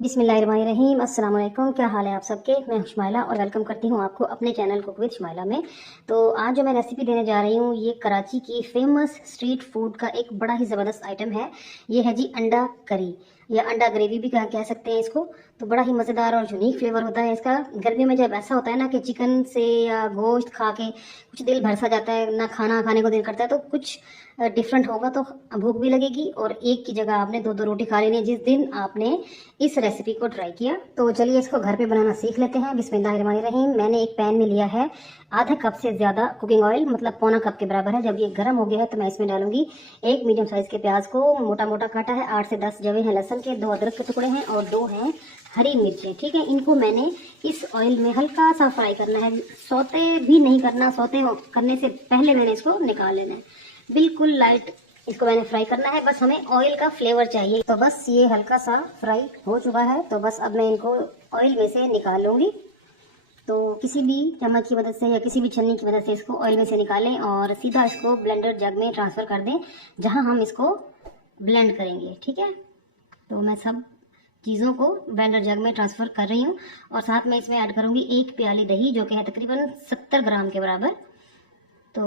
बिस्मिल्लाहिर्रहमानिर्रहीम। अस्सलाम वालेकुम। क्या हाल है आप सबके? मैं हुशमाइला और वेलकम करती हूँ आपको अपने चैनल कुक विद हुशमाइला में। तो आज जो मैं रेसिपी देने जा रही हूँ, ये कराची की फेमस स्ट्रीट फूड का एक बड़ा ही ज़बरदस्त आइटम है। ये है जी अंडा करी या अंडा ग्रेवी भी कह सकते हैं इसको। तो बड़ा ही मज़ेदार और यूनिक फ्लेवर होता है इसका। गर्मी में जब ऐसा होता है ना कि चिकन से या गोश्त खा के कुछ दिल भर सा जाता है, ना खाना खाने को दिल करता है, तो कुछ डिफरेंट होगा तो भूख भी लगेगी और एक की जगह आपने दो दो रोटी खा लेनी है जिस दिन आपने इस रेसिपी को ट्राई किया। तो चलिए इसको घर पे बनाना सीख लेते हैं। बिस्मिल्लाहिर्रहमानिर्रहीम। मैंने एक पैन में लिया है आधा कप से ज़्यादा कुकिंग ऑयल, मतलब पौना कप के बराबर है। जब ये गर्म हो गया है तो मैं इसमें डालूंगी एक मीडियम साइज़ के प्याज को मोटा मोटा काटा है, 8 से 10 जवे हैं लहसुन के, 2 अदरक के टुकड़े हैं और 2 हैं हरी मिर्चें। ठीक है, इनको मैंने इस ऑयल में हल्का सा फ्राई करना है, सौते भी नहीं करना। सौते करने से पहले मैंने इसको निकाल लेना है, बिल्कुल लाइट इसको मैंने फ्राई करना है। बस हमें ऑयल का फ्लेवर चाहिए। तो बस ये हल्का सा फ्राई हो चुका है, तो बस अब मैं इनको ऑयल में से निकाल लूँगी। तो किसी भी चम्मच की मदद से या किसी भी छन्नी की मदद से इसको ऑयल में से निकालें और सीधा इसको ब्लेंडर जग में ट्रांसफ़र कर दें जहां हम इसको ब्लेंड करेंगे। ठीक है, तो मैं सब चीज़ों को ब्लेंडर जग में ट्रांसफ़र कर रही हूँ और साथ में इसमें ऐड करूँगी 1 प्याली दही, जो कि है तकरीबन 70 ग्राम के बराबर। तो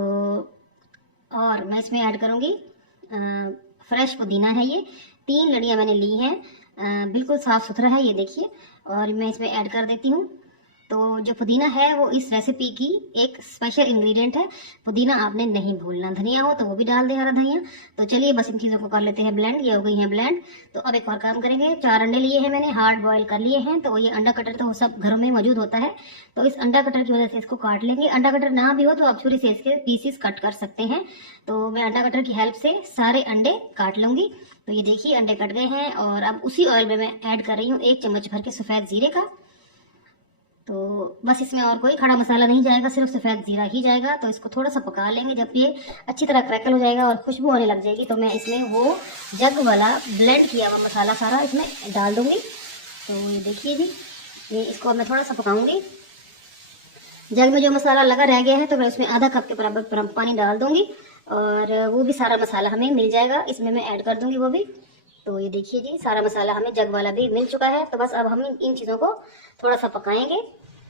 और मैं इसमें ऐड करूँगी फ्रेश पुदीना है, ये 3 लड़ियाँ मैंने ली हैं, बिल्कुल साफ़ सुथरा है ये देखिए। और मैं इसमें ऐड कर देती हूँ। तो जो पुदीना है वो इस रेसिपी की एक स्पेशल इंग्रेडिएंट है। पुदीना आपने नहीं भूलना। धनिया हो तो वो भी डाल दें, हरा धनिया। तो चलिए बस इन चीज़ों को कर लेते हैं ब्लेंड। ये हो गई है ब्लेंड। तो अब एक और काम करेंगे। 4 अंडे लिए हैं मैंने, हार्ड बॉयल कर लिए हैं। तो ये अंडा कटर तो सब घरों में मौजूद होता है, तो इस अंडा कटर की वजह से इसको काट लेंगे। अंडा कटर ना भी हो तो आप छुरी से इसके पीसीस कट कर सकते हैं। तो मैं अंडा कटर की हेल्प से सारे अंडे काट लूँगी। तो ये देखिए अंडे कट गए हैं और अब उसी ऑयल में मैं ऐड कर रही हूँ 1 चम्मच भर के सफ़ेद ज़ीरे का। तो बस इसमें और कोई खड़ा मसाला नहीं जाएगा, सिर्फ सफ़ेद ज़ीरा ही जाएगा। तो इसको थोड़ा सा पका लेंगे। जब ये अच्छी तरह क्रैकल हो जाएगा और खुशबू आने लग जाएगी तो मैं इसमें वो जग वाला ब्लेंड किया हुआ मसाला सारा इसमें डाल दूँगी। तो ये देखिए जी, ये इसको मैं थोड़ा सा पकाऊँगी। जग में जो मसाला लगा रह गया है तो मैं उसमें आधा कप के बराबर पानी डाल दूँगी और वो भी सारा मसाला हमें मिल जाएगा, इसमें मैं ऐड कर दूँगी वो भी। तो ये देखिए जी, सारा मसाला हमें जग वाला भी मिल चुका है। तो बस अब हम इन चीज़ों को थोड़ा सा पकाएंगे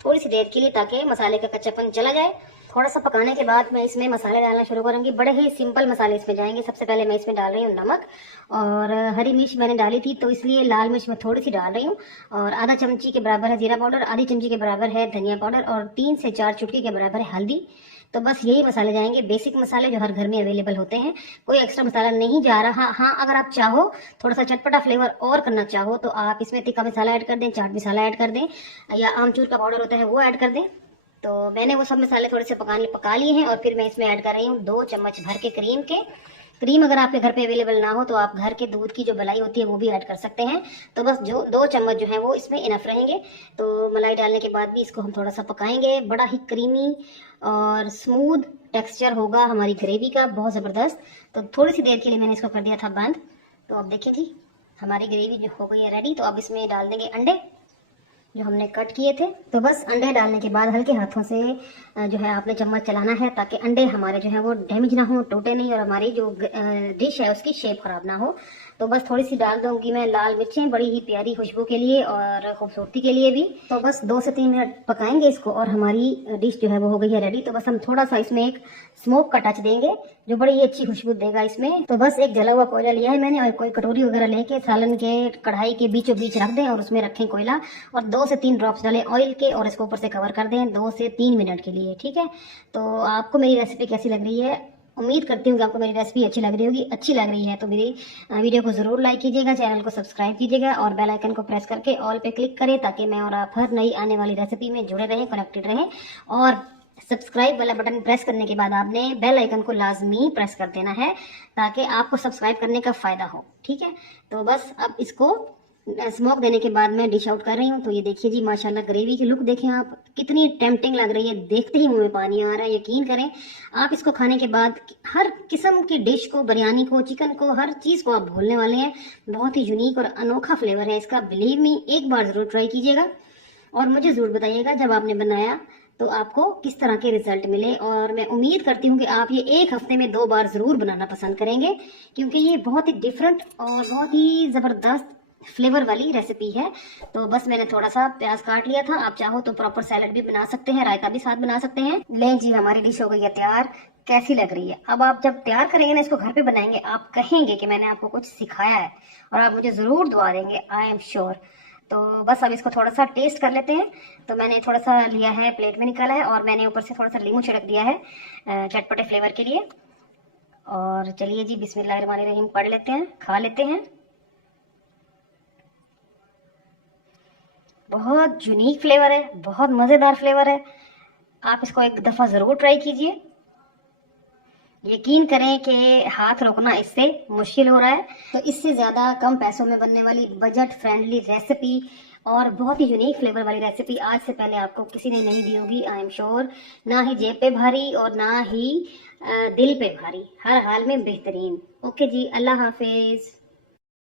थोड़ी सी देर के लिए, ताकि मसाले का कच्चापन चला जाए। थोड़ा सा पकाने के बाद मैं इसमें मसाले डालना शुरू करूँगी। बड़े ही सिंपल मसाले इसमें जाएंगे। सबसे पहले मैं इसमें डाल रही हूँ नमक, और हरी मिर्च मैंने डाली थी तो इसलिए लाल मिर्च मैं थोड़ी सी डाल रही हूँ। और आधा चमची के बराबर है जीरा पाउडर, आधी चमची के बराबर है धनिया पाउडर और 3 से 4 चुटकी के बराबर है हल्दी। तो बस यही मसाले जाएंगे, बेसिक मसाले जो हर घर में अवेलेबल होते हैं। कोई एक्स्ट्रा मसाला नहीं जा रहा। हाँ, अगर आप चाहो थोड़ा सा चटपटा फ्लेवर और करना चाहो तो आप इसमें तिक्का मसाला ऐड कर दें, चाट मसाला ऐड कर दें या आमचूर का पाउडर होता है वो ऐड कर दें। तो मैंने वो सब मसाले थोड़े से पका लिए हैं और फिर मैं इसमें ऐड कर रही हूँ 2 चम्मच भर के क्रीम के। क्रीम अगर आपके घर पे अवेलेबल ना हो तो आप घर के दूध की जो मलाई होती है वो भी ऐड कर सकते हैं। तो बस जो 2 चम्मच जो है वो इसमें इनफ रहेंगे। तो मलाई डालने के बाद भी इसको हम थोड़ा सा पकाएंगे। बड़ा ही क्रीमी और स्मूथ टेक्सचर होगा हमारी ग्रेवी का, बहुत ज़बरदस्त। तो थोड़ी सी देर के लिए मैंने इसको कर दिया था बंद। तो अब देखिए जी, हमारी ग्रेवी जो हो गई है रेडी। तो अब इसमें डाल देंगे अंडे जो हमने कट किए थे। तो बस अंडे डालने के बाद हल्के हाथों से जो है आपने चम्मच चलाना है, ताकि अंडे हमारे जो है वो डैमेज ना हो, टूटे नहीं और हमारी जो डिश है उसकी शेप खराब ना हो। तो बस थोड़ी सी डाल दूंगी मैं लाल मिर्चें, बड़ी ही प्यारी खुशबू के लिए और खूबसूरती के लिए भी। तो बस 2 से 3 मिनट पकाएंगे इसको और हमारी डिश जो है वो हो गई है रेडी। तो बस हम थोड़ा सा इसमें एक स्मोक का टच देंगे जो बड़ी ही अच्छी खुशबू देगा इसमें। तो बस एक जला हुआ कोयला लिया है मैंने और कोई कटोरी वगैरह लेके सालन के कढ़ाई के बीचों बीच रख दें और उसमें रखें कोयला और 2 से 3 ड्रॉप्स डालें ऑयल के और इसको ऊपर से कवर कर दें 2 से 3 मिनट के लिए। ठीक है, तो आपको मेरी रेसिपी कैसी लग रही है? उम्मीद करती हूँ कि आपको मेरी रेसिपी अच्छी लग रही होगी। अच्छी लग रही है तो मेरी वीडियो को ज़रूर लाइक कीजिएगा, चैनल को सब्सक्राइब कीजिएगा और बेल आइकन को प्रेस करके ऑल पे क्लिक करें, ताकि मैं और आप हर नई आने वाली रेसिपी में जुड़े रहें, कनेक्टेड रहें। और सब्सक्राइब वाला बटन प्रेस करने के बाद आपने बेल आइकन को लाजमी प्रेस कर देना है, ताकि आपको सब्सक्राइब करने का फ़ायदा हो। ठीक है, तो बस अब इसको स्मोक देने के बाद मैं डिश आउट कर रही हूँ। तो ये देखिए जी, माशाल्लाह ग्रेवी की लुक देखें आप, कितनी टेम्पटिंग लग रही है। देखते ही मुंह में पानी आ रहा है। यकीन करें आप इसको खाने के बाद हर किस्म की डिश को, बिरयानी को, चिकन को, हर चीज़ को आप भूलने वाले हैं। बहुत ही यूनिक और अनोखा फ्लेवर है इसका। बिलीव मी, एक बार ज़रूर ट्राई कीजिएगा और मुझे ज़रूर बताइएगा जब आपने बनाया तो आपको किस तरह के रिजल्ट मिले। और मैं उम्मीद करती हूँ कि आप ये 1 हफ्ते में 2 बार ज़रूर बनाना पसंद करेंगे, क्योंकि ये बहुत ही डिफरेंट और बहुत ही ज़बरदस्त फ्लेवर वाली रेसिपी है। तो बस मैंने थोड़ा सा प्याज काट लिया था, आप चाहो तो प्रॉपर सैलड भी बना सकते हैं, रायता भी साथ बना सकते हैं। लें जी, हमारी डिश हो गई है तैयार। कैसी लग रही है? अब आप जब तैयार करेंगे ना, इसको घर पे बनाएंगे, आप कहेंगे कि मैंने आपको कुछ सिखाया है, और आप मुझे जरूर दुआ देंगे, आई एम श्योर। तो बस अब इसको थोड़ा सा टेस्ट कर लेते हैं। तो मैंने थोड़ा सा लिया है, प्लेट में निकाला है, और मैंने ऊपर से थोड़ा सा नींबू छिड़क दिया है चटपटे फ्लेवर के लिए। और चलिए जी, बिस्मिल्लाहिर्रहमानिर्रहीम पढ़ लेते हैं, खा लेते हैं। बहुत यूनिक फ्लेवर है, बहुत मज़ेदार फ्लेवर है। आप इसको एक दफ़ा ज़रूर ट्राई कीजिए। यकीन करें कि हाथ रोकना इससे मुश्किल हो रहा है। तो इससे ज़्यादा कम पैसों में बनने वाली बजट फ्रेंडली रेसिपी और बहुत ही यूनिक फ्लेवर वाली रेसिपी आज से पहले आपको किसी ने नहीं दी होगी, आई एम श्योर। ना ही जेब पे भारी और ना ही दिल पे भारी, हर हाल में बेहतरीन। ओके जी, अल्लाह हाफिज़।